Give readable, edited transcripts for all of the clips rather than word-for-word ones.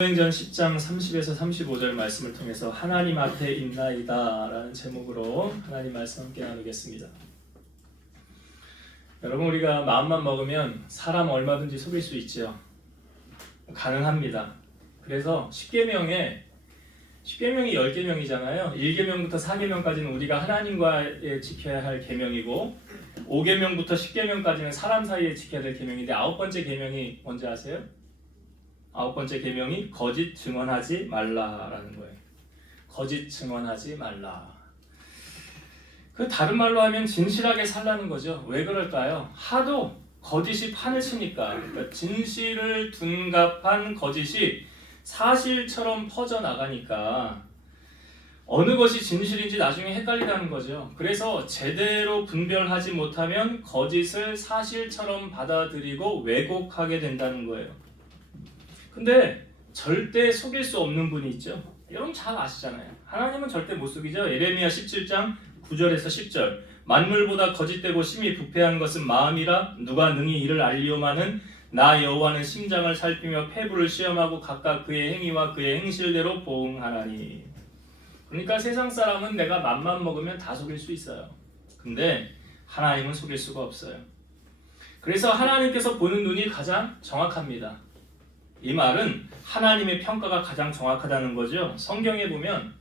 사도행전 10장 30에서 35절 말씀을 통해서 하나님 앞에 있나이다 라는 제목으로 하나님 말씀 함께 나누겠습니다. 여러분, 우리가 마음만 먹으면 사람 얼마든지 속일 수 있죠. 가능합니다. 그래서 10계명이 10계명이잖아요. 1계명부터 4계명까지는 우리가 하나님과 지켜야 할 계명이고, 5계명부터 10계명까지는 사람 사이에 지켜야 될 계명인데, 9번째 계명이 뭔지 아세요? 9번째 계명이 거짓 증언하지 말라라는 거예요. 거짓 증언하지 말라. 그 다른 말로 하면 진실하게 살라는 거죠. 왜 그럴까요? 하도 거짓이 판을 치니까. 그러니까 진실을 둔갑한 거짓이 사실처럼 퍼져나가니까 어느 것이 진실인지 나중에 헷갈리다는 거죠. 그래서 제대로 분별하지 못하면 거짓을 사실처럼 받아들이고 왜곡하게 된다는 거예요. 근데 절대 속일 수 없는 분이 있죠. 여러분 잘 아시잖아요. 하나님은 절대 못 속이죠. 예레미야 17장 9절에서 10절. 만물보다 거짓되고 심히 부패한 것은 마음이라 누가 능히 이를 알리오마는 나 여호와는 심장을 살피며 폐부를 시험하고 각각 그의 행위와 그의 행실대로 보응하나니. 그러니까 세상 사람은 내가 맘만 먹으면 다 속일 수 있어요. 근데 하나님은 속일 수가 없어요. 그래서 하나님께서 보는 눈이 가장 정확합니다. 이 말은 하나님의 평가가 가장 정확하다는 거죠. 성경에 보면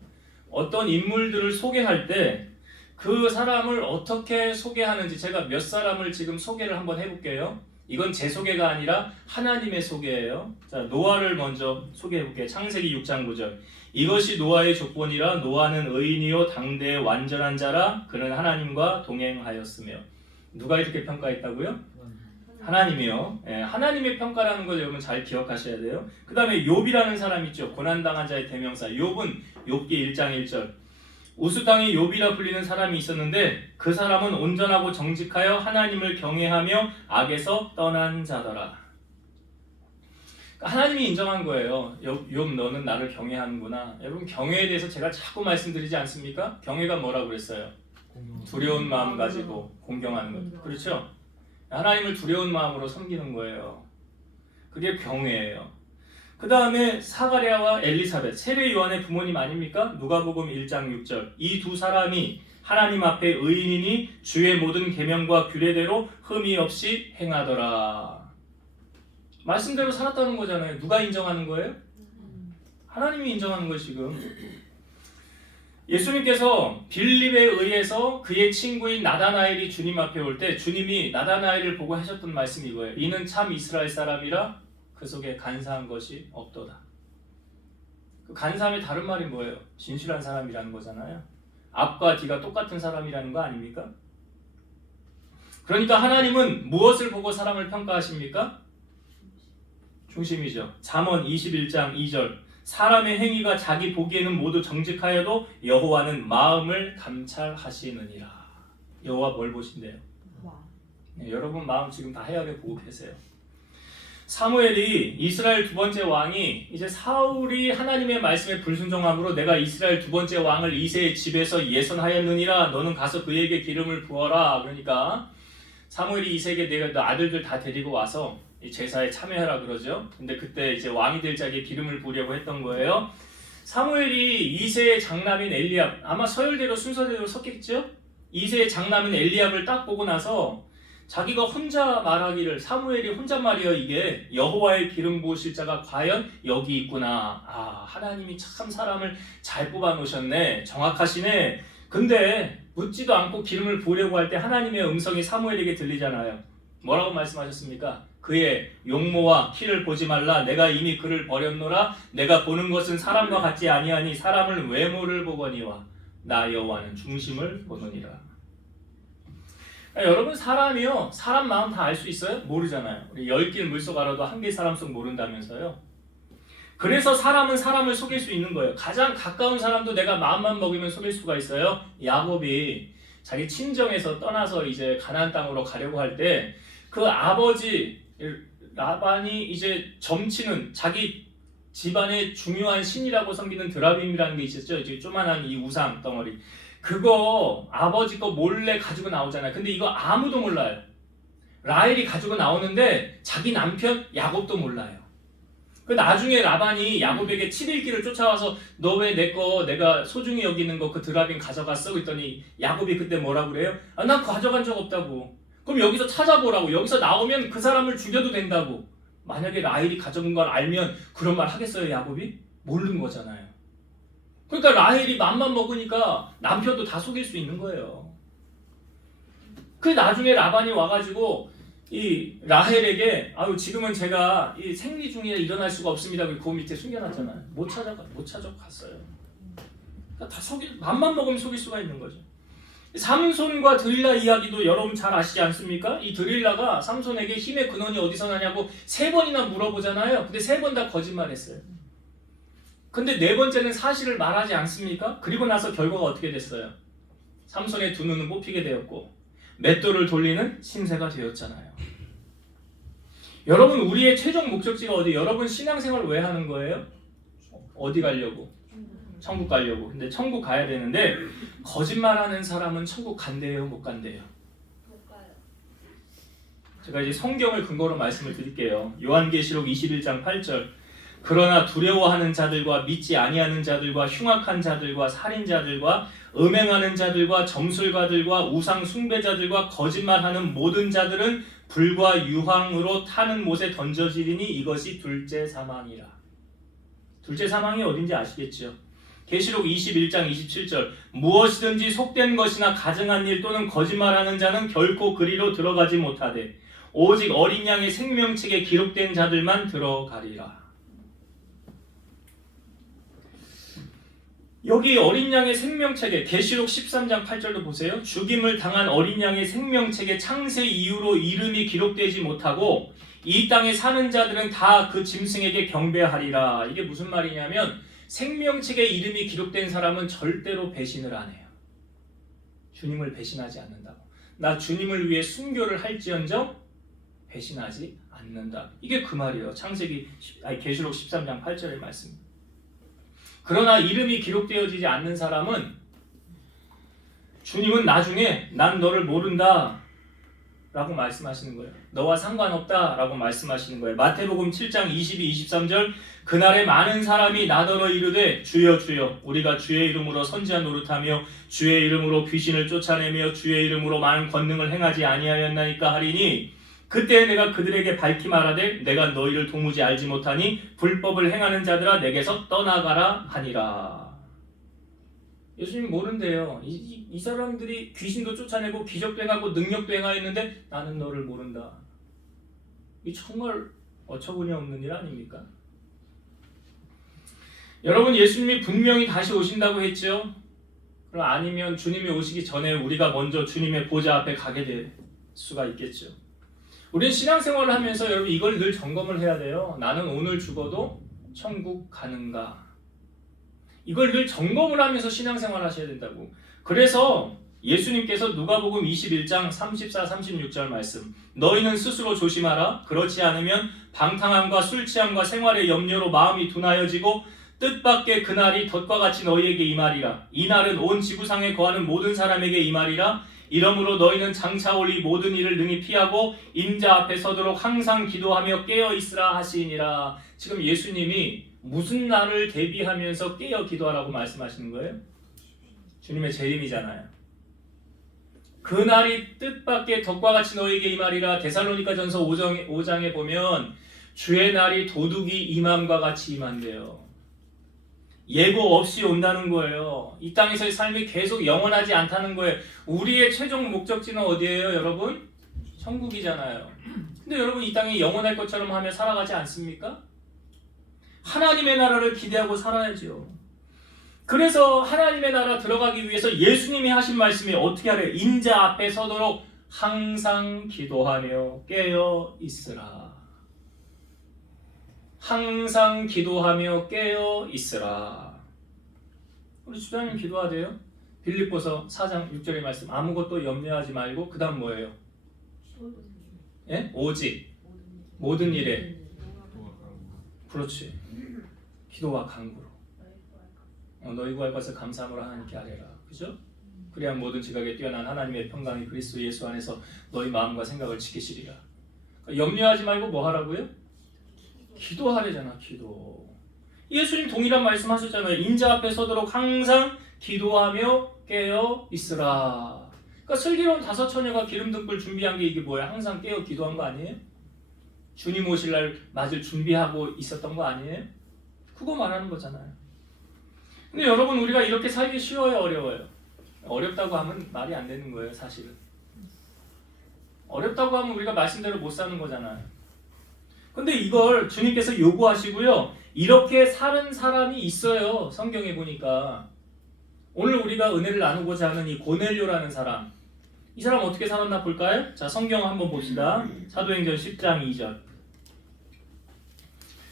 어떤 인물들을 소개할 때 그 사람을 어떻게 소개하는지, 제가 몇 사람을 지금 소개를 한번 해볼게요. 이건 제 소개가 아니라 하나님의 소개예요. 자, 노아를 먼저 소개해볼게요. 창세기 6장 9절. 이것이 노아의 조건이라 노아는 의인이요 당대의 완전한 자라 그는 하나님과 동행하였으며. 누가 이렇게 평가했다고요? 하나님이요. 하나님의 평가라는 걸 여러분 잘 기억하셔야 돼요. 그 다음에 욥이라는 사람 있죠. 고난당한 자의 대명사. 욥은 욥기 1장 1절. 우수당이 욥이라 불리는 사람이 있었는데 그 사람은 온전하고 정직하여 하나님을 경외하며 악에서 떠난 자더라. 그러니까 하나님이 인정한 거예요. 욥 너는 나를 경외하는구나. 여러분, 경외에 대해서 제가 자꾸 말씀드리지 않습니까? 경외가 뭐라고 그랬어요? 두려운 마음 가지고 공경하는 것. 그렇죠? 하나님을 두려운 마음으로 섬기는 거예요. 그게 경외예요. 그 다음에 사가랴와 엘리사벳, 세례 요한의 부모님 아닙니까? 누가복음 1장 6절. 이 두 사람이 하나님 앞에 의인이니 주의 모든 계명과 규례대로 흠이 없이 행하더라. 말씀대로 살았다는 거잖아요. 누가 인정하는 거예요? 하나님이 인정하는 거예요, 지금. 예수님께서 빌립에 의해서 그의 친구인 나다나엘이 주님 앞에 올 때 주님이 나다나엘을 보고 하셨던 말씀이 이거예요. 이는 참 이스라엘 사람이라 그 속에 간사한 것이 없도다. 그 간사함의 다른 말이 뭐예요? 진실한 사람이라는 거잖아요. 앞과 뒤가 똑같은 사람이라는 거 아닙니까? 그러니까 하나님은 무엇을 보고 사람을 평가하십니까? 중심이죠. 잠언 21장 2절. 사람의 행위가 자기 보기에는 모두 정직하여도 여호와는 마음을 감찰하시느니라. 여호와 뭘 보신대요? 네, 여러분 마음 지금 다 헤아려 보고 계세요. 사무엘이 이스라엘 두 번째 왕이 이제 사울이 하나님의 말씀에 불순종함으로 내가 이스라엘 두 번째 왕을 이새의 집에서 예선하였느니라. 너는 가서 그에게 기름을 부어라. 그러니까 사무엘이 이새에게 내가 너 아들들 다 데리고 와서 이 제사에 참여하라 그러죠. 근데 그때 이제 왕이 될 자에게 기름을 부으려고 했던 거예요. 사무엘이 이새의 장남인 엘리압, 아마 서열대로 순서대로 섰겠죠. 이새의 장남인 엘리압을 딱 보고 나서 자기가 혼자 말하기를, 사무엘이 혼잣말이요 이게, 여호와의 기름 부으실 자가 과연 여기 있구나. 아, 하나님이 참 사람을 잘 뽑아 놓으셨네. 정확하시네. 근데 묻지도 않고 기름을 부으려고 할 때 하나님의 음성이 사무엘에게 들리잖아요. 뭐라고 말씀하셨습니까? 그의 용모와 키를 보지 말라. 내가 이미 그를 버렸노라. 내가 보는 것은 사람과 같지 아니하니 사람은 외모를 보거니와 나 여호와는 중심을 보느니라. 여러분, 사람이요, 사람 마음 다 알 수 있어요? 모르잖아요. 우리 10길 물속 알아도 한 길 사람 속 모른다면서요. 그래서 사람은 사람을 속일 수 있는 거예요. 가장 가까운 사람도 내가 마음만 먹이면 속일 수가 있어요. 야곱이 자기 친정에서 떠나서 이제 가나안 땅으로 가려고 할 때 그 아버지 라반이 이제 점치는, 자기 집안의 중요한 신이라고 섬기는 드라빔이라는 게 있었죠. 이제 조만한 이 우상 덩어리. 그거 아버지 거 몰래 가지고 나오잖아요. 근데 이거 아무도 몰라요. 라헬이 가지고 나오는데 자기 남편 야곱도 몰라요. 그 나중에 라반이 야곱에게 7일 길을 쫓아와서 너 왜 내 거 내가 소중히 여기는 거 그 드라빔 가져갔어? 그랬더니 야곱이 그때 뭐라고 그래요? 아, 난 가져간 적 없다고. 그럼 여기서 찾아보라고. 여기서 나오면 그 사람을 죽여도 된다고. 만약에 라헬이 가져간 걸 알면 그런 말 하겠어요, 야곱이? 모르는 거잖아요. 그러니까 라헬이 맘만 먹으니까 남편도 다 속일 수 있는 거예요. 그 나중에 라반이 와가지고 이 라헬에게 아유 지금은 제가 이 생리 중에 일어날 수가 없습니다. 그 밑에 숨겨놨잖아요. 못 찾아갔어요. 그러니까 다 맘만 먹으면 속일 수가 있는 거죠. 삼손과 드릴라 이야기도 여러분 잘 아시지 않습니까? 이 드릴라가 삼손에게 힘의 근원이 어디서 나냐고 3번이나 물어보잖아요. 근데 3번 다 거짓말했어요. 근데 4번째는 사실을 말하지 않습니까? 그리고 나서 결과가 어떻게 됐어요? 삼손의 2눈은 뽑히게 되었고 맷돌을 돌리는 신세가 되었잖아요. 여러분 우리의 최종 목적지가 어디? 여러분 신앙생활 왜 하는 거예요? 어디 가려고? 천국 가려고. 근데 천국 가야 되는데 거짓말하는 사람은 천국 간대요, 못 간대요? 못 가요. 제가 이제 성경을 근거로 말씀을 드릴게요. 요한계시록 21장 8절. 그러나 두려워하는 자들과 믿지 아니하는 자들과 흉악한 자들과 살인자들과 음행하는 자들과 점술가들과 우상 숭배자들과 거짓말하는 모든 자들은 불과 유황으로 타는 못에 던져지리니 이것이 둘째 사망이라. 둘째 사망이 어딘지 아시겠죠? 계시록 21장 27절. 무엇이든지 속된 것이나 가증한 일 또는 거짓말하는 자는 결코 그리로 들어가지 못하되 오직 어린 양의 생명책에 기록된 자들만 들어가리라. 여기 어린 양의 생명책에 계시록 13장 8절도 보세요. 죽임을 당한 어린 양의 생명책에 창세 이후로 이름이 기록되지 못하고 이 땅에 사는 자들은 다 그 짐승에게 경배하리라. 이게 무슨 말이냐면 생명책에 이름이 기록된 사람은 절대로 배신을 안 해요. 주님을 배신하지 않는다고. 나 주님을 위해 순교를 할지언정 배신하지 않는다. 이게 그 말이에요. 계시록 13장 8절의 말씀. 그러나 이름이 기록되어지지 않는 사람은 주님은 나중에 난 너를 모른다 라고 말씀하시는 거예요. 너와 상관없다 라고 말씀하시는 거예요. 마태복음 7장 22, 23절. 그날에 많은 사람이 나더러 이르되 주여 주여 우리가 주의 이름으로 선지한 노릇하며 주의 이름으로 귀신을 쫓아내며 주의 이름으로 많은 권능을 행하지 아니하였나이까 하리니 그때 내가 그들에게 밝히 말하되 내가 너희를 도무지 알지 못하니 불법을 행하는 자들아 내게서 떠나가라 하니라. 예수님 모른대요. 이 사람들이 귀신도 쫓아내고 기적도 행하고 능력도 행하였는데 나는 너를 모른다. 이 정말 어처구니 없는 일 아닙니까? 여러분 예수님이 분명히 다시 오신다고 했죠. 그럼 아니면 주님이 오시기 전에 우리가 먼저 주님의 보좌 앞에 가게 될 수가 있겠죠. 우리는 신앙생활을 하면서 여러분 이걸 늘 점검을 해야 돼요. 나는 오늘 죽어도 천국 가는가? 이걸 늘 점검을 하면서 신앙생활을 하셔야 된다고. 그래서 예수님께서 누가복음 21장 34, 36절 말씀. 너희는 스스로 조심하라. 그렇지 않으면 방탕함과 술취함과 생활의 염려로 마음이 둔하여지고 뜻밖의 그날이 덫과 같이 너희에게 임하리라. 이 날은 온 지구상에 거하는 모든 사람에게 임하리라. 이러므로 너희는 장차 올 이 모든 일을 능히 피하고 인자 앞에 서도록 항상 기도하며 깨어 있으라 하시니라. 지금 예수님이 무슨 날을 대비하면서 깨어 기도하라고 말씀하시는 거예요? 주님의 재림이잖아요. 그날이 뜻밖의 덕과 같이 너희에게 임하리라. 데살로니가전서 5장에 보면 주의 날이 도둑이 임함과 같이 임한대요. 예고 없이 온다는 거예요. 이 땅에서의 삶이 계속 영원하지 않다는 거예요. 우리의 최종 목적지는 어디예요, 여러분? 천국이잖아요. 근데 여러분 이 땅이 영원할 것처럼 하며 살아가지 않습니까? 하나님의 나라를 기대하고 살아야죠. 그래서 하나님의 나라 들어가기 위해서 예수님이 하신 말씀이 어떻게 하래요? 인자 앞에 서도록 항상 기도하며 깨어 있으라. 항상 기도하며 깨어 있으라. 우리 주장님 기도하세요. 빌립보서 4장 6절의 말씀. 아무것도 염려하지 말고 그 다음 뭐예요? 예? 오직 모든 일에 그렇지. 기도와 간구로 너희 구할 것을 감사함으로 하나님께 아뢰라. 그죠? 그래야 모든 지각에 뛰어난 하나님의 평강이 그리스도 예수 안에서 너희 마음과 생각을 지키시리라. 염려하지 말고 뭐 하라고요? 기도하래잖아. 기도. 예수님 동일한 말씀 하셨잖아요. 인자 앞에 서도록 항상 기도하며 깨어 있으라. 그러니까 슬기로운 5처녀가 기름 등불 준비한 게 이게 뭐야? 항상 깨어 기도한 거 아니에요? 주님 오실 날 맞을 준비하고 있었던 거 아니에요? 그거 말하는 거잖아요. 근데 여러분, 우리가 이렇게 살기 쉬워요, 어려워요? 어렵다고 하면 말이 안 되는 거예요, 사실은. 어렵다고 하면 우리가 말씀대로 못 사는 거잖아요. 근데 이걸 주님께서 요구하시고요. 이렇게 사는 사람이 있어요. 성경에 보니까. 오늘 우리가 은혜를 나누고자 하는 이 고넬료라는 사람. 이 사람 어떻게 살았나 볼까요? 자, 성경 한번 봅시다. 사도행전 10장 2절.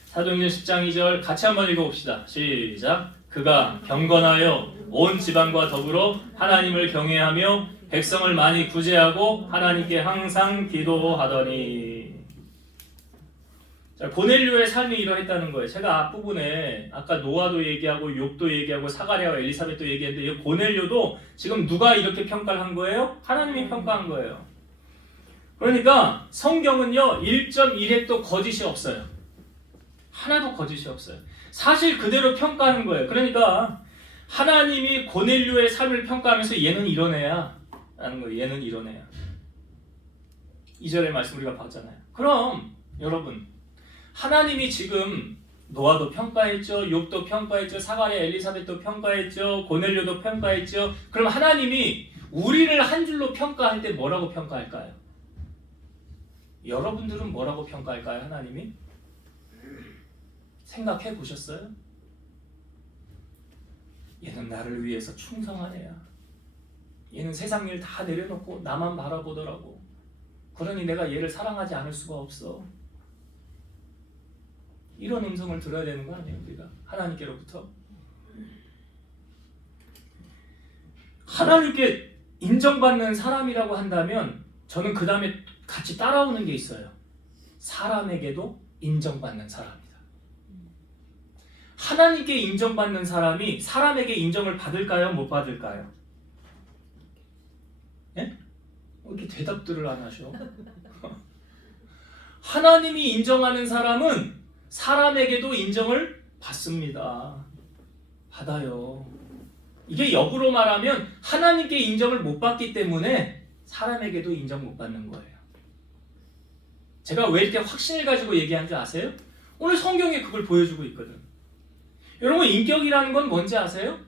사도행전 10장 2절 같이 한번 읽어봅시다. 시작. 그가 경건하여 온 지방과 더불어 하나님을 경외하며 백성을 많이 구제하고 하나님께 항상 기도하더니. 자, 고넬료의 삶이 이러했다는 거예요. 제가 앞부분에 아까 노아도 얘기하고 욥도 얘기하고 사가랴와 엘리사벳도 얘기했는데 이 고넬료도 지금 누가 이렇게 평가를 한 거예요? 하나님이 평가한 거예요. 그러니까 성경은요 1.1획도 거짓이 없어요. 하나도 거짓이 없어요. 사실 그대로 평가하는 거예요. 그러니까 하나님이 고넬료의 삶을 평가하면서 얘는 이런 애야 라는 거예요. 얘는 이런 애야. 2절의 말씀 우리가 봤잖아요. 그럼 여러분, 하나님이 지금 노아도 평가했죠. 욥도 평가했죠. 사가랴 엘리사벳도 평가했죠. 고넬료도 평가했죠. 그럼 하나님이 우리를 한 줄로 평가할 때 뭐라고 평가할까요? 여러분들은 뭐라고 평가할까요? 하나님이? 생각해 보셨어요? 얘는 나를 위해서 충성한 애야. 얘는 세상 일 다 내려놓고 나만 바라보더라고. 그러니 내가 얘를 사랑하지 않을 수가 없어. 이런 음성을 들어야 되는 거 아니에요, 우리가? 하나님께로부터. 하나님께 인정받는 사람이라고 한다면 저는 그 다음에 같이 따라오는 게 있어요. 사람에게도 인정받는 사람이다. 하나님께 인정받는 사람이 사람에게 인정을 받을까요? 못 받을까요? 예? 이렇게 대답들을 안 하셔? 하나님이 인정하는 사람은 사람에게도 인정을 받습니다. 받아요. 이게 역으로 말하면 하나님께 인정을 못 받기 때문에 사람에게도 인정 못 받는 거예요. 제가 왜 이렇게 확신을 가지고 얘기한 줄 아세요? 오늘 성경에 그걸 보여주고 있거든. 여러분, 인격이라는 건 뭔지 아세요?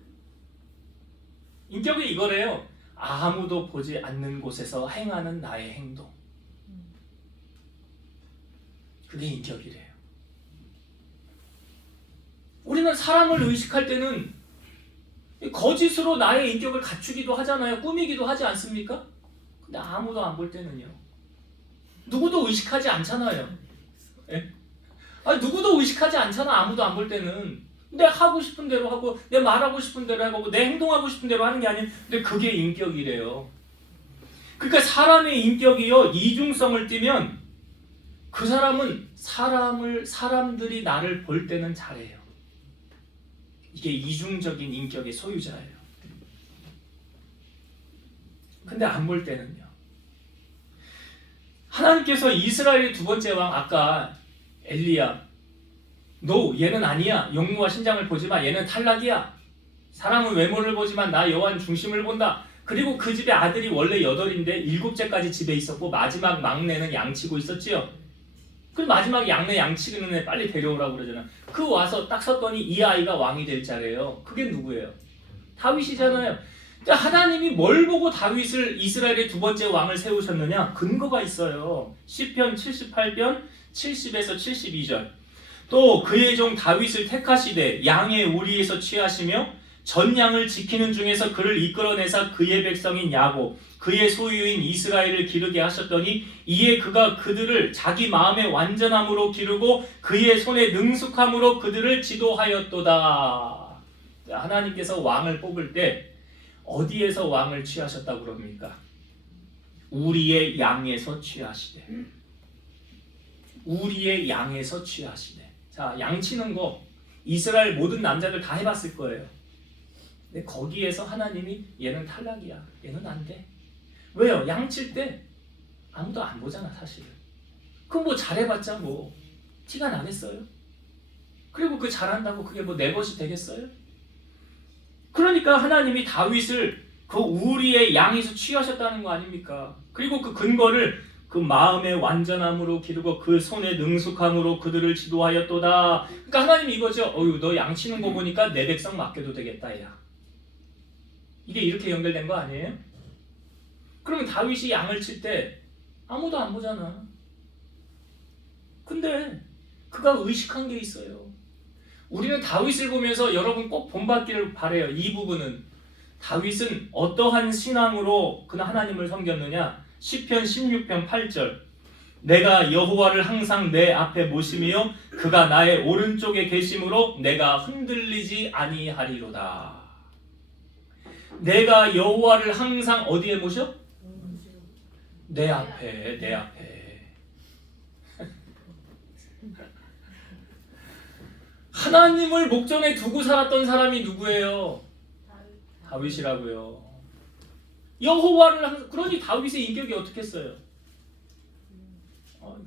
인격이 이거래요. 아무도 보지 않는 곳에서 행하는 나의 행동. 그게 인격이래요. 우리는 사람을 의식할 때는 거짓으로 나의 인격을 갖추기도 하잖아요. 꾸미기도 하지 않습니까? 근데 아무도 안 볼 때는요. 누구도 의식하지 않잖아요. 예? 누구도 의식하지 않잖아. 아무도 안 볼 때는. 내 하고 싶은 대로 하고 내 말하고 싶은 대로 하고 내 행동하고 싶은 대로 하는 게 아니에요. 근데 그게 인격이래요. 그러니까 사람의 인격이요 이중성을 띠면 그 사람은 사람들이 나를 볼 때는 잘해요. 이게 이중적인 인격의 소유자예요. 근데 안 볼 때는요. 하나님께서 이스라엘의 두 번째 왕 아까 엘리야, 너 얘는 아니야. 영무와 신장을 보지만 얘는 탈락이야. 사람은 외모를 보지만 나 여호와는 중심을 본다. 그리고 그 집에 아들이 원래 8인데 7째까지 집에 있었고 마지막 막내는 양치고 있었지요. 그 마지막 양치는 애 빨리 데려오라고 그러잖아. 그 와서 딱 섰더니 이 아이가 왕이 될 자래요. 그게 누구예요? 다윗이잖아요. 그러니까 하나님이 뭘 보고 다윗을 이스라엘의 두 번째 왕을 세우셨느냐? 근거가 있어요. 시편 78편 70에서 72절. 또 그의 종 다윗을 택하시되 양의 우리에서 취하시며 전 양을 지키는 중에서 그를 이끌어내사 그의 백성인 야곱 그의 소유인 이스라엘을 기르게 하셨더니 이에 그가 그들을 자기 마음의 완전함으로 기르고 그의 손의 능숙함으로 그들을 지도하였도다. 하나님께서 왕을 뽑을 때 어디에서 왕을 취하셨다고 그럽니까? 우리의 양에서 취하시되. 우리의 양에서 취하시되. 자, 양치는 거 이스라엘 모든 남자들 다 해봤을 거예요. 근데 거기에서 하나님이 얘는 탈락이야. 얘는 안 돼. 왜요? 양칠 때 아무도 안 보잖아, 사실은. 그럼 뭐 잘해봤자 뭐. 티가 나겠어요? 그리고 그 잘한다고 그게 뭐 내 것이 되겠어요? 그러니까 하나님이 다윗을 그 우리의 양에서 취하셨다는 거 아닙니까? 그리고 그 근거를 그 마음의 완전함으로 기르고 그 손의 능숙함으로 그들을 지도하였도다. 그러니까 하나님이 이거죠. 어휴, 너 양 치는 거 보니까 내 백성 맡겨도 되겠다, 야. 이게 이렇게 연결된 거 아니에요? 그러면 다윗이 양을 칠 때 아무도 안 보잖아. 근데 그가 의식한 게 있어요. 우리는 다윗을 보면서 여러분 꼭 본받기를 바라요. 이 부분은 다윗은 어떠한 신앙으로 그는 하나님을 섬겼느냐? 시편 16편 8절 내가 여호와를 항상 내 앞에 모심이요 그가 나의 오른쪽에 계심으로 내가 흔들리지 아니하리로다. 내가 여호와를 항상 어디에 모셔? 내 앞에, 내 앞에. 하나님을 목전에 두고 살았던 사람이 누구예요? 다윗이라고요. 여호와를 항상, 그러니 다윗의 인격이 어떻겠어요?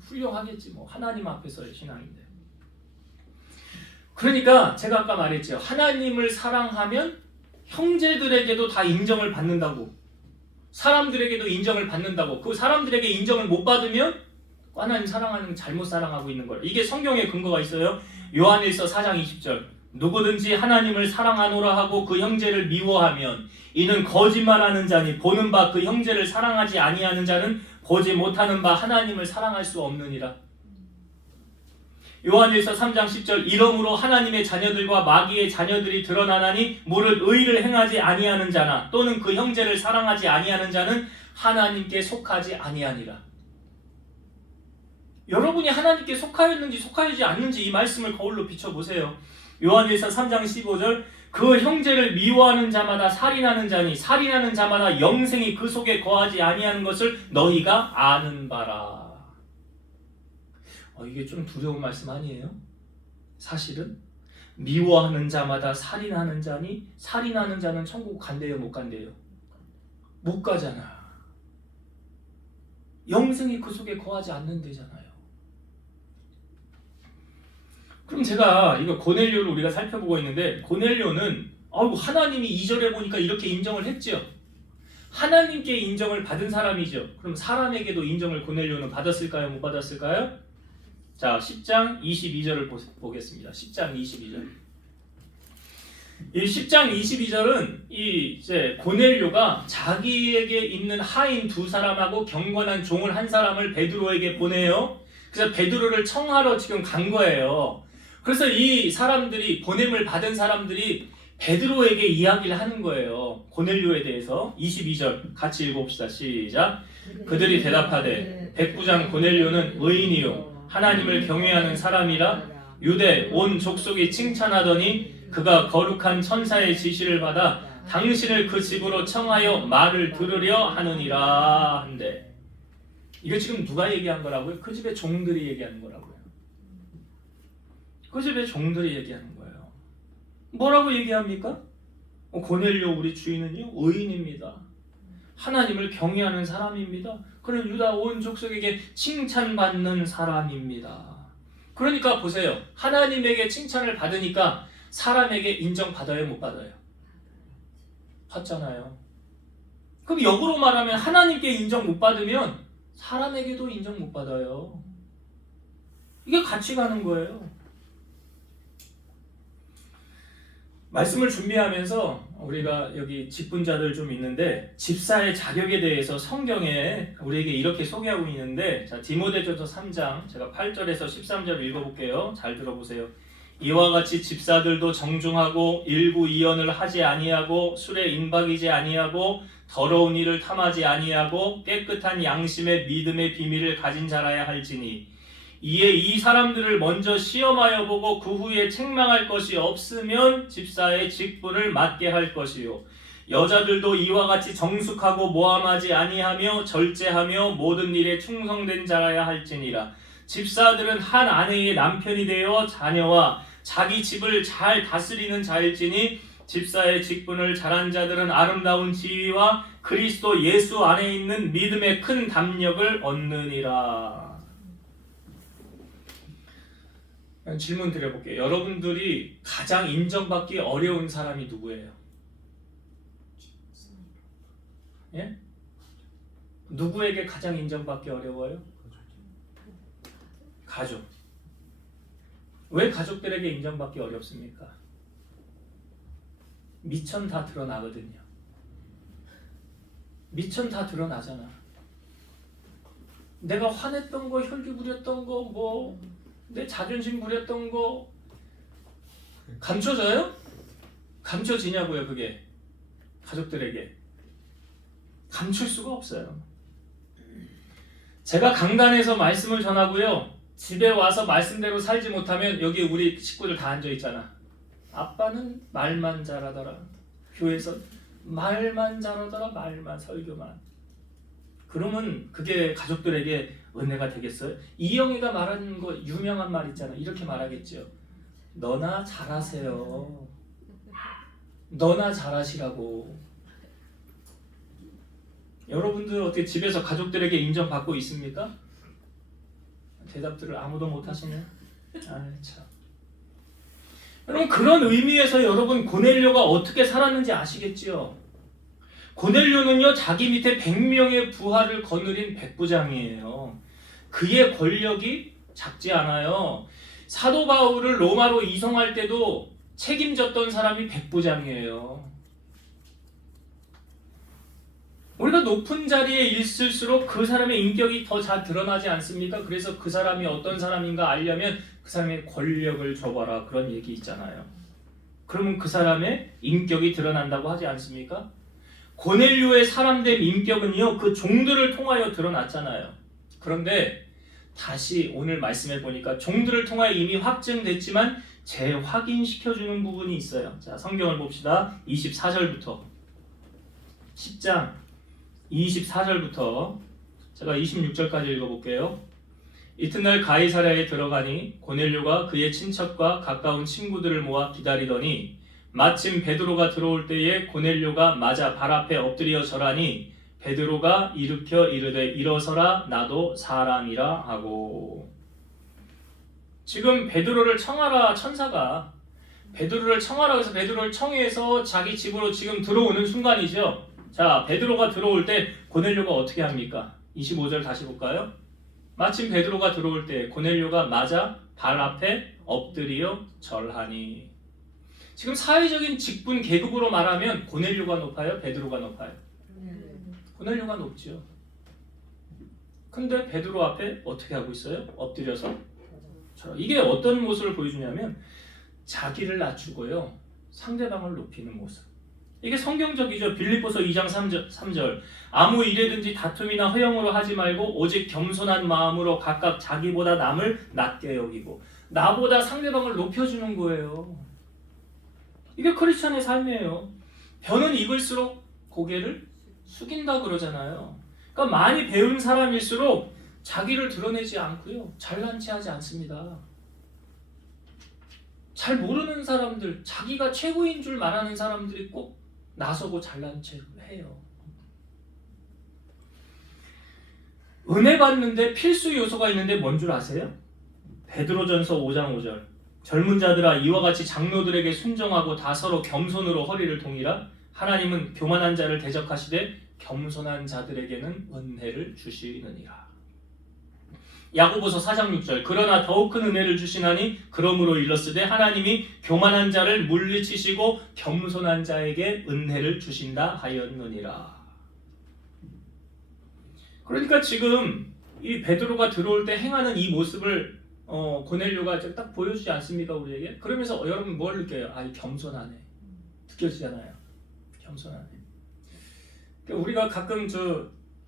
훌륭하겠지 뭐. 하나님 앞에서의 신앙인데. 그러니까 제가 아까 말했죠. 하나님을 사랑하면 형제들에게도 다 인정을 받는다고. 사람들에게도 인정을 받는다고. 그 사람들에게 인정을 못 받으면 하나님 사랑하는 잘못 사랑하고 있는 거예요. 이게 성경에 근거가 있어요. 요한일서 4장 20절 누구든지 하나님을 사랑하노라 하고 그 형제를 미워하면 이는 거짓말하는 자니 보는 바 그 형제를 사랑하지 아니하는 자는 보지 못하는 바 하나님을 사랑할 수 없느니라. 요한일서 3장 10절 이러므로 하나님의 자녀들과 마귀의 자녀들이 드러나나니 무릇 의를 행하지 아니하는 자나 또는 그 형제를 사랑하지 아니하는 자는 하나님께 속하지 아니하니라. 여러분이 하나님께 속하였는지 속하지 않는지 이 말씀을 거울로 비춰보세요. 요한일서 3장 15절 그 형제를 미워하는 자마다 살인하는 자니 살인하는 자마다 영생이 그 속에 거하지 아니하는 것을 너희가 아는 바라. 이게 좀 두려운 말씀 아니에요? 사실은 미워하는 자마다 살인하는 자니 살인하는 자는 천국 간대요 못 간대요? 못 가잖아. 영생이 그 속에 거하지 않는데잖아요. 그럼 제가 이거 고넬료를 우리가 살펴보고 있는데 고넬료는 하나님이 2절에 보니까 이렇게 인정을 했죠. 하나님께 인정을 받은 사람이죠. 그럼 사람에게도 인정을 고넬료는 받았을까요? 못 받았을까요? 자, 10장 22절을 보겠습니다. 10장 22절. 이 10장 22절은 이제 고넬료가 자기에게 있는 하인 두 사람하고 경건한 종을 한 사람을 베드로에게 보내요. 그래서 베드로를 청하러 지금 간 거예요. 그래서 이 사람들이 보냄을 받은 사람들이 베드로에게 이야기를 하는 거예요. 고넬료에 대해서. 22절 같이 읽어봅시다. 시작. 그들이 대답하되 백부장 고넬료는 의인이요 하나님을 경외하는 사람이라 유대 온 족속이 칭찬하더니 그가 거룩한 천사의 지시를 받아 당신을 그 집으로 청하여 말을 들으려 하느니라 한데 이거 지금 누가 얘기한 거라고요? 그 집의 종들이 얘기하는 거라고요. 그 집의 종들이 얘기하는 거예요. 뭐라고 얘기합니까? 고넬료 우리 주인은요 의인입니다. 하나님을 경외하는 사람입니다. 그리고 유다 온 족속에게 칭찬받는 사람입니다. 그러니까 보세요. 하나님에게 칭찬을 받으니까 사람에게 인정받아요? 못 받아요? 받잖아요. 그럼 역으로 말하면 하나님께 인정 못 받으면 사람에게도 인정 못 받아요. 이게 같이 가는 거예요. 말씀을 준비하면서 우리가 여기 직분자들 좀 있는데 집사의 자격에 대해서 성경에 우리에게 이렇게 소개하고 있는데 자 디모데전서 3장 제가 8절에서 13절을 읽어볼게요. 잘 들어보세요. 이와 같이 집사들도 정중하고 일구이연을 하지 아니하고 술에 임박이지 아니하고 더러운 일을 탐하지 아니하고 깨끗한 양심의 믿음의 비밀을 가진 자라야 할지니 이에 이 사람들을 먼저 시험하여 보고 그 후에 책망할 것이 없으면 집사의 직분을 맡게 할 것이요 여자들도 이와 같이 정숙하고 모함하지 아니하며 절제하며 모든 일에 충성된 자라야 할지니라. 집사들은 한 아내의 남편이 되어 자녀와 자기 집을 잘 다스리는 자일지니 집사의 직분을 잘한 자들은 아름다운 지위와 그리스도 예수 안에 있는 믿음의 큰 담력을 얻느니라. 질문 드려볼게요. 여러분들이 가장 인정받기 어려운 사람이 누구예요? 예? 누구에게 가장 인정받기 어려워요? 가족. 왜 가족들에게 인정받기 어렵습니까? 미천 다 드러나거든요. 미천 다 드러나잖아. 내가 화냈던 거, 혈기 부렸던 거, 뭐 내 자존심 부렸던 거 감춰져요? 감춰지냐고요, 그게. 가족들에게. 감출 수가 없어요. 제가 강단에서 말씀을 전하고요. 집에 와서 말씀대로 살지 못하면 여기 우리 식구들 다 앉아있잖아. 아빠는 말만 잘하더라. 교회에서 말만 잘하더라. 말만 설교만. 그러면 그게 가족들에게 은혜가 되겠어요? 이영희가 말하는 거 유명한 말 있잖아. 이렇게 말하겠죠. 너나 잘하세요. 너나 잘하시라고. 여러분들 어떻게 집에서 가족들에게 인정받고 있습니까? 대답들을 아무도 못하시네. 아, 참. 여러분 그런 의미에서 여러분 고넬료가 어떻게 살았는지 아시겠지요? 고넬료는요 자기 밑에 100명의 부하를 거느린 백부장이에요. 그의 권력이 작지 않아요. 사도 바울을 로마로 이송할 때도 책임졌던 사람이 백부장이에요. 우리가 높은 자리에 있을수록 그 사람의 인격이 더 잘 드러나지 않습니까? 그래서 그 사람이 어떤 사람인가 알려면 그 사람의 권력을 줘봐라 그런 얘기 있잖아요. 그러면 그 사람의 인격이 드러난다고 하지 않습니까? 고넬료의 사람된 인격은요 그 종들을 통하여 드러났잖아요. 그런데 다시 오늘 말씀해 보니까 종들을 통하여 이미 확증됐지만 재확인시켜주는 부분이 있어요. 자, 성경을 봅시다. 24절부터 10장 24절부터 제가 26절까지 읽어볼게요. 이튿날 가이사랴에 들어가니 고넬료가 그의 친척과 가까운 친구들을 모아 기다리더니 마침 베드로가 들어올 때에 고넬료가 맞아 발 앞에 엎드려 절하니 베드로가 일으켜 이르되 일어서라 나도 사람이라 하고. 지금 베드로를 청하라 천사가 베드로를 청하라 해서 베드로를 청해서 자기 집으로 지금 들어오는 순간이죠. 자, 베드로가 들어올 때 고넬료가 어떻게 합니까? 25절 다시 볼까요? 마침 베드로가 들어올 때 고넬료가 맞아 발 앞에 엎드려 절하니. 지금 사회적인 직분 계급으로 말하면 고넬료가 높아요? 베드로가 높아요? 고넬료가 높죠. 근데 베드로 앞에 어떻게 하고 있어요? 엎드려서 절하. 이게 어떤 모습을 보여주냐면 자기를 낮추고요 상대방을 높이는 모습. 이게 성경적이죠. 빌립보서 2장 3절 아무 일에든지 다툼이나 허영으로 하지 말고 오직 겸손한 마음으로 각각 자기보다 남을 낮게 여기고. 나보다 상대방을 높여주는 거예요. 이게 크리스찬의 삶이에요. 벼는 익을수록 고개를 숙인다 그러잖아요. 그러니까 많이 배운 사람일수록 자기를 드러내지 않고요 잘난 체 하지 않습니다. 잘 모르는 사람들, 자기가 최고인 줄 말하는 사람들이 꼭 나서고 잘난 체를 해요. 은혜 받는데 필수 요소가 있는데 뭔 줄 아세요? 베드로전서 5장 5절 젊은 자들아 이와 같이 장로들에게 순종하고 다 서로 겸손으로 허리를 동이라. 하나님은 교만한 자를 대적하시되 겸손한 자들에게는 은혜를 주시느니라. 야고보서 4장 6절 그러나 더욱 큰 은혜를 주시나니 그러므로 일렀으되 하나님이 교만한 자를 물리치시고 겸손한 자에게 은혜를 주신다 하였느니라. 그러니까 지금 이 베드로가 들어올 때 행하는 이 모습을 고넬료가 딱 보여주지 않습니까 우리에게? 그러면서 여러분 뭘 느껴요? 아, 이 겸손하네. 느껴지잖아요. 겸손하네. 그러니까 우리가 가끔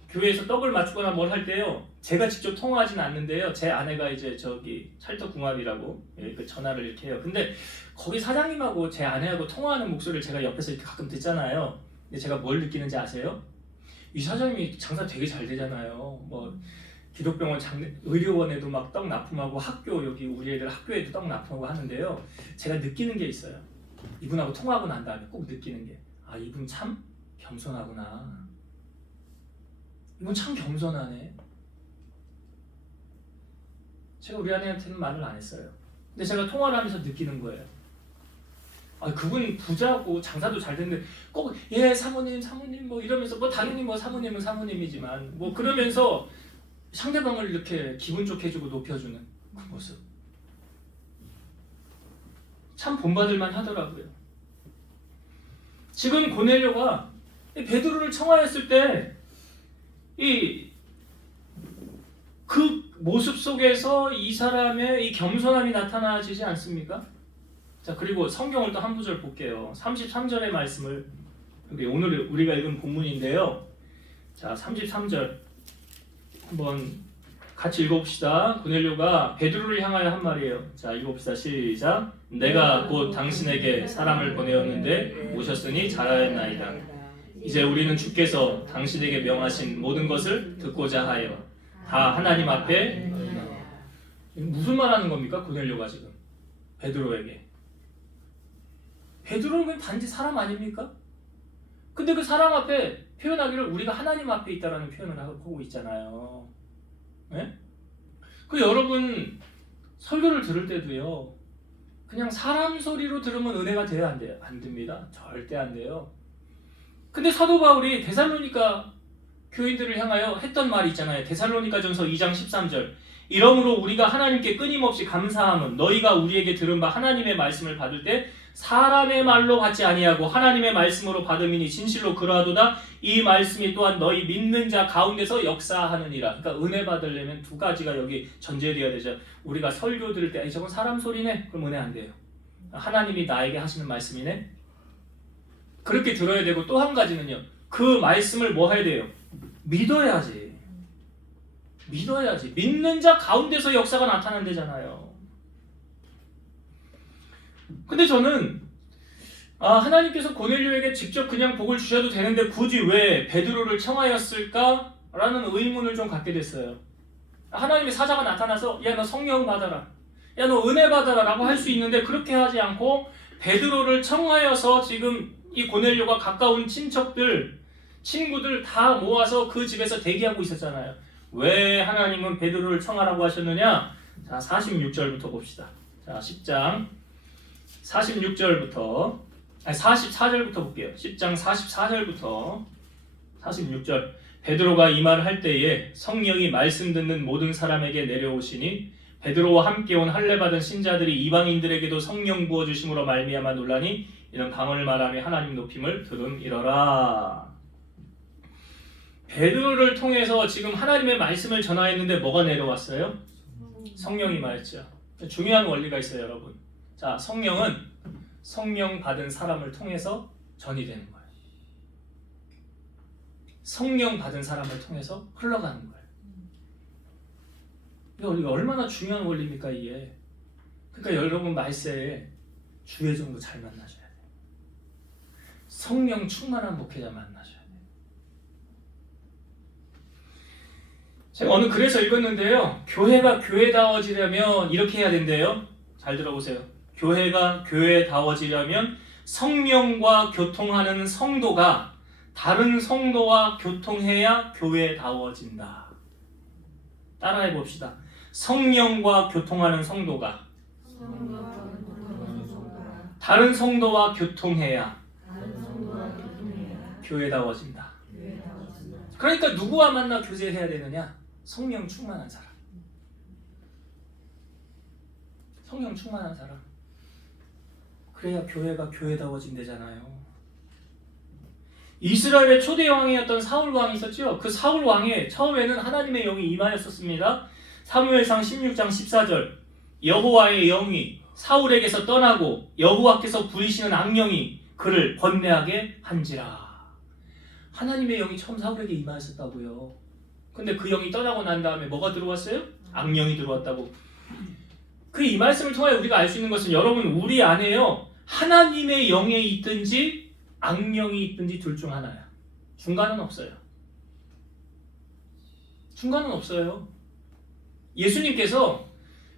교회에서 떡을 맞추거나 뭘 할 때요 제가 직접 통화하진 않는데요 제 아내가 이제 저기 찰떡궁합이라고 그 전화를 이렇게 해요. 근데 거기 사장님하고 제 아내하고 통화하는 목소리를 제가 옆에서 이렇게 가끔 듣잖아요. 근데 제가 뭘 느끼는지 아세요? 이 사장님이 장사 되게 잘 되잖아요. 뭐 기독병원 의료원에도 막 떡 납품하고 학교 여기 우리 애들 학교에도 떡 납품하고 하는데요 제가 느끼는 게 있어요. 이분하고 통화하고 난 다음에 꼭 느끼는 게 아, 이분 참 겸손하구나. 이분 참 겸손하네. 제가 우리 아내한테는 말을 안 했어요. 근데 제가 통화를 하면서 느끼는 거예요. 그분 부자고 장사도 잘 됐는데 꼭 사모님 뭐 이러면서 뭐 당연히 뭐 사모님은 사모님이지만 뭐 그러면서 상대방을 이렇게 기분 좋게 해주고 높여주는 그 모습 참 본받을만 하더라고요. 지금 고넬료가 베드로를 청하였을 때 그 모습 속에서 이 사람의 이 겸손함이 나타나지지 않습니까? 자, 그리고 성경을 또 한 구절 볼게요. 33절의 말씀을 오늘 우리가 읽은 본문인데요. 자, 33절 한번 같이 읽어봅시다. 고넬료가 베드로를 향하여 한 말이에요. 자, 읽어봅시다. 시작. 내가 곧 당신에게 사람을 보내었는데 오셨으니 잘하였나이다. 이제 우리는 주께서 당신에게 명하신 모든 것을 듣고자 하여 다 하나님 앞에 무슨 말 하는 겁니까? 고넬료가 지금 베드로에게. 베드로는 그냥 단지 사람 아닙니까? 근데 그 사람 앞에 표현하기를 우리가 하나님 앞에 있다라는 표현을 하고 있잖아요. 네? 그 여러분 설교를 들을 때도요. 그냥 사람 소리로 들으면 은혜가 돼야 안 돼요? 안 됩니다. 절대 안 돼요. 근데 사도 바울이 데살로니가 교인들을 향하여 했던 말이 있잖아요. 데살로니가전서 2장 13절. 이러므로 우리가 하나님께 끊임없이 감사함은 너희가 우리에게 들은 바 하나님의 말씀을 받을 때 사람의 말로 받지 아니하고 하나님의 말씀으로 받음이니 진실로 그러하도다. 이 말씀이 또한 너희 믿는 자 가운데서 역사하느니라. 그러니까 은혜 받으려면 두 가지가 여기 전제되어야 되죠. 우리가 설교 들을 때 저건 사람 소리네? 그럼 은혜 안 돼요. 하나님이 나에게 하시는 말씀이네? 그렇게 들어야 되고 또 한 가지는요. 그 말씀을 뭐 해야 돼요? 믿어야지. 믿어야지. 믿는 자 가운데서 역사가 나타난대잖아요. 근데 저는 하나님께서 고넬료에게 직접 그냥 복을 주셔도 되는데 굳이 왜 베드로를 청하였을까? 라는 의문을 좀 갖게 됐어요. 하나님의 사자가 나타나서 야 너 성령 받아라. 야 너 은혜 받아라 라고 할 수 있는데 그렇게 하지 않고 베드로를 청하여서 지금 이 고넬료가 가까운 친척들, 친구들 다 모아서 그 집에서 대기하고 있었잖아요. 왜 하나님은 베드로를 청하라고 하셨느냐? 자, 46절부터 봅시다. 자, 10장 44절부터 볼게요. 10장 44절부터 46절. 베드로가 이 말을 할 때에 성령이 말씀 듣는 모든 사람에게 내려오시니 베드로와 함께 온 할례 받은 신자들이 이방인들에게도 성령 부어 주심으로 말미암아 놀라니 이런 강언을 말하며 하나님 높임을 들음이러라. 베드로를 통해서 지금 하나님의 말씀을 전하였는데 뭐가 내려왔어요? 성령이 말했죠. 중요한 원리가 있어요, 여러분. 자, 성령은 성령 받은 사람을 통해서 전이 되는 거예요. 성령 받은 사람을 통해서 흘러가는 거예요. 이거 얼마나 중요한 원리입니까, 이게? 그러니까 여러분 말세에 주의 종도 잘 만나셔야 돼요. 성령 충만한 목회자 만나셔야 돼요. 제가 어느 글에서 읽었는데요. 교회가 교회다워지려면 이렇게 해야 된대요. 잘 들어보세요. 교회가 교회다워지려면 성령과 교통하는 성도가 다른 성도와 교통해야 교회다워진다. 따라해 봅시다. 성령과 교통하는 성도가 다른 성도와 교통해야 교회다워진다. 그러니까 누구와 만나 교제해야 되느냐? 성령 충만한 사람. 성령 충만한 사람. 그래야 교회가 교회다워진대잖아요. 이스라엘의 초대 왕이었던 사울 왕이 있었죠. 그 사울 왕에 처음에는 하나님의 영이 임하였었습니다. 사무엘상 16장 14절. 여호와의 영이 사울에게서 떠나고 여호와께서 부리시는 악령이 그를 번뇌하게 한지라. 하나님의 영이 처음 사울에게 임하였었다고요. 근데 그 영이 떠나고 난 다음에 뭐가 들어왔어요? 악령이 들어왔다고. 그 이 말씀을 통해 우리가 알 수 있는 것은 여러분 우리 안에요. 하나님의 영이 있든지 악령이 있든지 둘 중 하나야. 중간은 없어요. 중간은 없어요. 예수님께서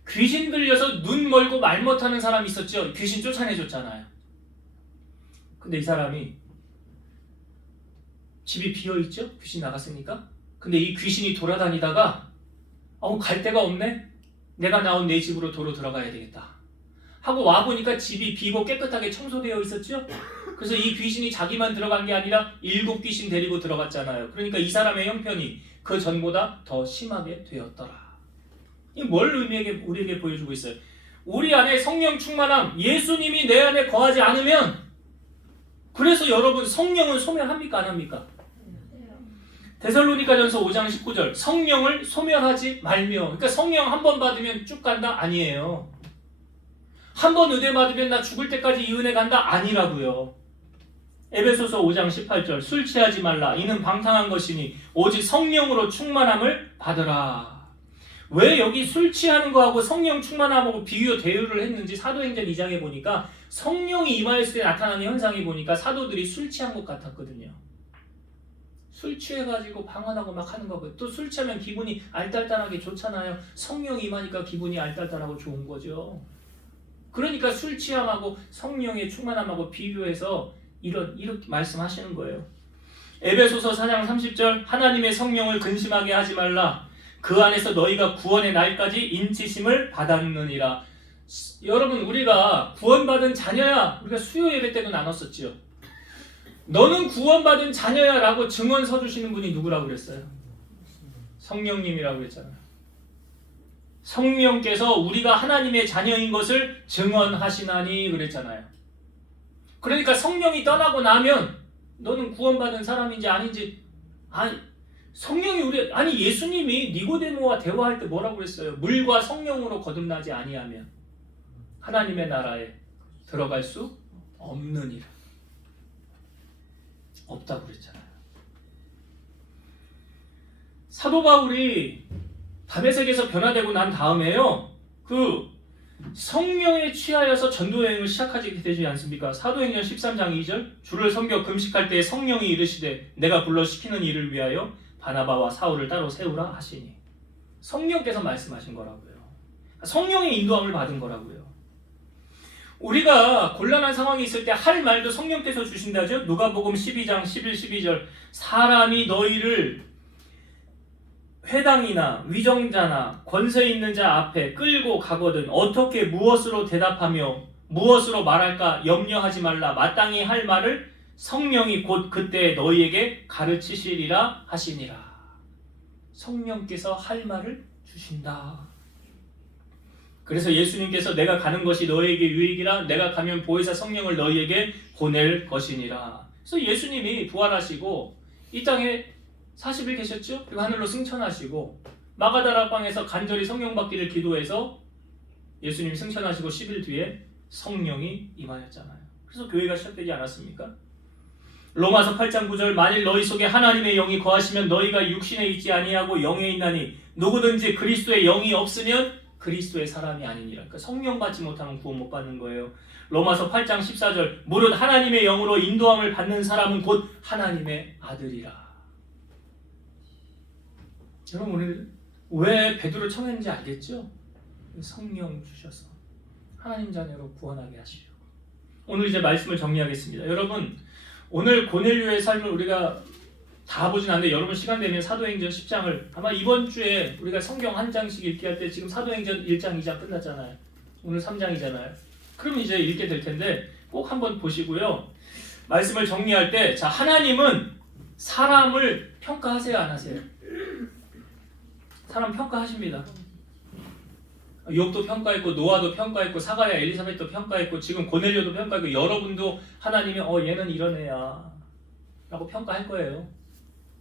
귀신 들려서 눈 멀고 말 못하는 사람이 있었죠. 귀신 쫓아내줬잖아요. 근데 이 사람이 집이 비어있죠? 귀신 나갔으니까. 근데 이 귀신이 돌아다니다가 갈 데가 없네? 내가 나온 내 집으로 도로 들어가야 되겠다. 하고 와보니까 집이 비고 깨끗하게 청소되어 있었죠? 그래서 이 귀신이 자기만 들어간 게 아니라 7귀신 데리고 들어갔잖아요. 그러니까 이 사람의 형편이 그 전보다 더 심하게 되었더라. 이 뭘 우리에게 보여주고 있어요? 우리 안에 성령 충만함, 예수님이 내 안에 거하지 않으면, 그래서 여러분 성령은 소멸합니까? 안 합니까? 데살로니가전서 5장 19절 성령을 소멸하지 말며, 그러니까 성령 한 번 받으면 쭉 간다? 아니에요. 한 번 은혜 받으면 나 죽을 때까지 이 은혜 간다? 아니라고요. 에베소서 5장 18절 술 취하지 말라 이는 방탕한 것이니 오직 성령으로 충만함을 받으라. 왜 여기 술 취하는 거하고 성령 충만함하고 비교 대유를 했는지 사도행전 2장에 보니까 성령이 임하였을 때 나타나는 현상이 보니까 사도들이 술 취한 것 같았거든요. 술 취해가지고 방언하고 막 하는 거고, 또 술 취하면 기분이 알딸딸하게 좋잖아요. 성령이 임하니까 기분이 알딸딸하고 좋은 거죠. 그러니까 술 취함하고 성령의 충만함하고 비교해서 이렇게 말씀하시는 거예요. 에베소서 4장 30절 하나님의 성령을 근심하게 하지 말라. 그 안에서 너희가 구원의 날까지 인치심을 받았느니라. 여러분 우리가 구원받은 자녀야. 우리가 수요 예배 때도 나눴었죠. 너는 구원받은 자녀야 라고 증언 서주시는 분이 누구라고 그랬어요? 성령님이라고 그랬잖아요. 성령께서 우리가 하나님의 자녀인 것을 증언하시나니 그랬잖아요. 그러니까 성령이 떠나고 나면 너는 구원받은 사람인지 아닌지, 성령이 예수님이 니고데모와 대화할 때 뭐라고 그랬어요? 물과 성령으로 거듭나지 아니하면 하나님의 나라에 들어갈 수 없느니라. 없다고 그랬잖아요. 사도 바울이 다메섹에서 변화되고 난 다음에요, 그 성령에 취하여서 전도여행을 시작하게 되지 않습니까? 사도행전 13장 2절 주를 섬겨 금식할 때 성령이 이르시되 내가 불러 시키는 일을 위하여 바나바와 사울을 따로 세우라 하시니, 성령께서 말씀하신 거라고요. 성령의 인도함을 받은 거라고요. 우리가 곤란한 상황이 있을 때 할 말도 성령께서 주신다죠. 누가복음 12장 11, 12절 사람이 너희를 회당이나 위정자나 권세 있는 자 앞에 끌고 가거든 어떻게 무엇으로 대답하며 무엇으로 말할까 염려하지 말라. 마땅히 할 말을 성령이 곧 그때 너희에게 가르치시리라 하시니라. 성령께서 할 말을 주신다. 그래서 예수님께서 내가 가는 것이 너희에게 유익이라 내가 가면 보혜사 성령을 너희에게 보낼 것이니라. 그래서 예수님이 부활하시고 이 땅에 40일 계셨죠? 그리고 하늘로 승천하시고 마가다라 방에서 간절히 성령 받기를 기도해서 예수님이 승천하시고 10일 뒤에 성령이 임하였잖아요. 그래서 교회가 시작되지 않았습니까? 로마서 8장 9절 만일 너희 속에 하나님의 영이 거하시면 너희가 육신에 있지 아니하고 영에 있나니 누구든지 그리스도의 영이 없으면 그리스도의 사람이 아니니라. 그러니까 성령 받지 못하면 구원 못 받는 거예요. 로마서 8장 14절 무릇 하나님의 영으로 인도함을 받는 사람은 곧 하나님의 아들이라. 여러분 오늘 왜 베드로 청했는지 알겠죠? 성령 주셔서 하나님 자녀로 구원하게 하시려고. 오늘 이제 말씀을 정리하겠습니다. 여러분 오늘 고넬료의 삶을 우리가 다 보진 않는데 여러분 시간 되면 사도행전 10장을 아마 이번 주에 우리가 성경 한 장씩 읽기 할 때 지금 사도행전 1장 2장 끝났잖아요. 오늘 3장이잖아요. 그럼 이제 읽게 될 텐데 꼭 한번 보시고요. 말씀을 정리할 때 자 하나님은 사람을 평가하세요 안 하세요? 사람 평가하십니다. 욥도 평가했고 노아도 평가했고 사가랴 엘리사벳도 평가했고 지금 고넬료도 평가했고 여러분도 하나님이 얘는 이런 애야 라고 평가할 거예요.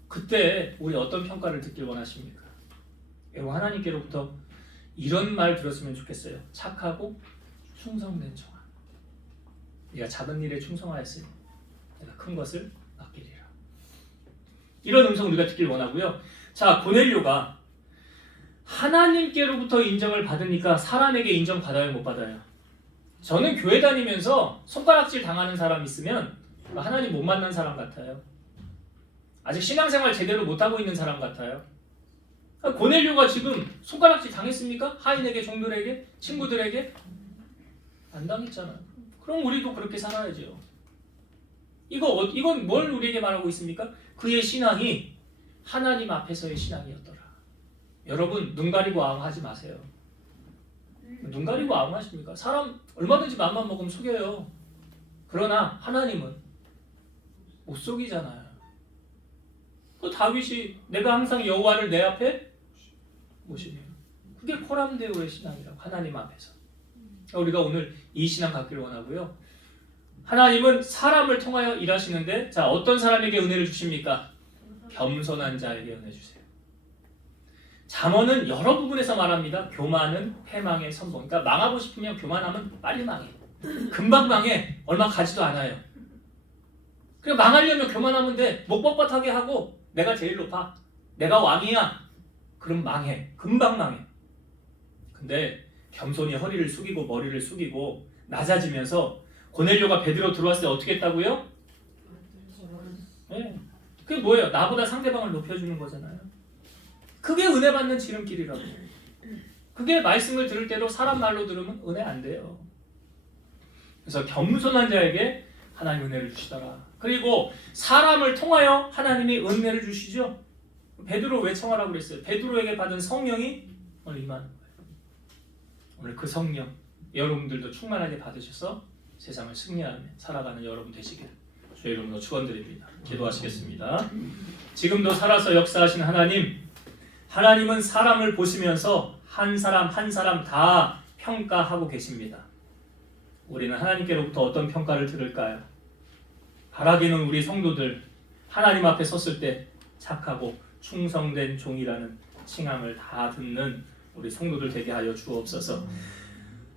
그때 우리 어떤 평가를 듣길 원하십니까? 여러분 하나님께로부터 이런 말 들었으면 좋겠어요. 착하고 충성된 종아 네가 작은 일에 충성하였으니 내가 큰 것을 맡기리라. 이런 음성 우리가 듣길 원하고요. 자 고넬료가 하나님께로부터 인정을 받으니까 사람에게 인정받아요 못 받아요? 저는 교회 다니면서 손가락질 당하는 사람 있으면 하나님 못 만난 사람 같아요. 아직 신앙생활 제대로 못하고 있는 사람 같아요. 고넬료가 지금 손가락질 당했습니까? 하인에게, 종들에게, 친구들에게? 안 당했잖아요. 그럼 우리도 그렇게 살아야죠. 이건 뭘 우리에게 말하고 있습니까? 그의 신앙이 하나님 앞에서의 신앙이었더라. 여러분 눈 가리고 하지 마세요. 눈 가리고 아웅하십니까? 사람 얼마든지 맘만 먹으면 속여요. 그러나 하나님은 못 속이잖아요. 그 다윗이 내가 항상 여호와를 내 앞에 모시며, 그게 코람데오의 신앙이라고, 하나님 앞에서. 우리가 오늘 이 신앙 갖기를 원하고요. 하나님은 사람을 통하여 일하시는데, 자, 어떤 사람에게 은혜를 주십니까? 겸손한 자에게 은혜 주세요. 잠언은 여러 부분에서 말합니다. 교만은 패망의 선봉. 그러니까 망하고 싶으면 교만하면 빨리 망해. 금방 망해. 얼마 가지도 않아요. 그래, 망하려면 교만하면 돼. 목 뻣뻣하게 하고 내가 제일 높아, 내가 왕이야, 그럼 망해. 금방 망해. 근데 겸손히 허리를 숙이고 머리를 숙이고 낮아지면서, 고넬료가 베드로 들어왔을 때 어떻게 했다고요? 네. 그게 뭐예요? 나보다 상대방을 높여주는 거잖아요. 그게 은혜 받는 지름길이라고. 그게 말씀을 들을 때도 사람 말로 들으면 은혜 안 돼요. 그래서 겸손한 자에게 하나님 은혜를 주시더라. 그리고 사람을 통하여 하나님이 은혜를 주시죠. 베드로 왜 청하라고 그랬어요? 베드로에게 받은 성령이 오늘 임하는 거예요. 오늘 그 성령 여러분들도 충만하게 받으셔서 세상을 승리하며 살아가는 여러분 되시길 주의 이름으로 축원드립니다. 기도하시겠습니다. 지금도 살아서 역사하시는 하나님, 하나님은 사람을 보시면서 한 사람 한 사람 다 평가하고 계십니다. 우리는 하나님께로부터 어떤 평가를 들을까요? 바라기는 우리 성도들 하나님 앞에 섰을 때 착하고 충성된 종이라는 칭함을 다 듣는 우리 성도들 되게 하여 주옵소서.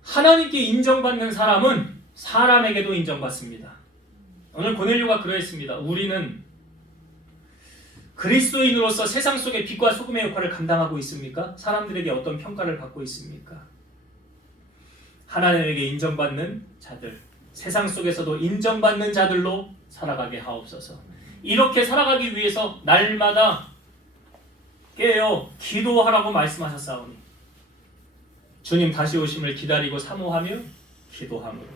하나님께 인정받는 사람은 사람에게도 인정받습니다. 오늘 고넬료가 그러했습니다. 우리는 그리스도인으로서 세상 속의 빛과 소금의 역할을 감당하고 있습니까? 사람들에게 어떤 평가를 받고 있습니까? 하나님에게 인정받는 자들, 세상 속에서도 인정받는 자들로 살아가게 하옵소서. 이렇게 살아가기 위해서 날마다 깨어 기도하라고 말씀하셨사오니, 주님 다시 오심을 기다리고 사모하며 기도함으로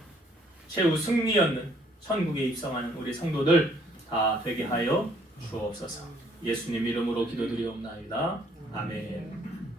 최후 승리 얻는 천국에 입성하는 우리 성도들 다 되게 하여 주옵소서. 예수님 이름으로 기도드리옵나이다. 아멘.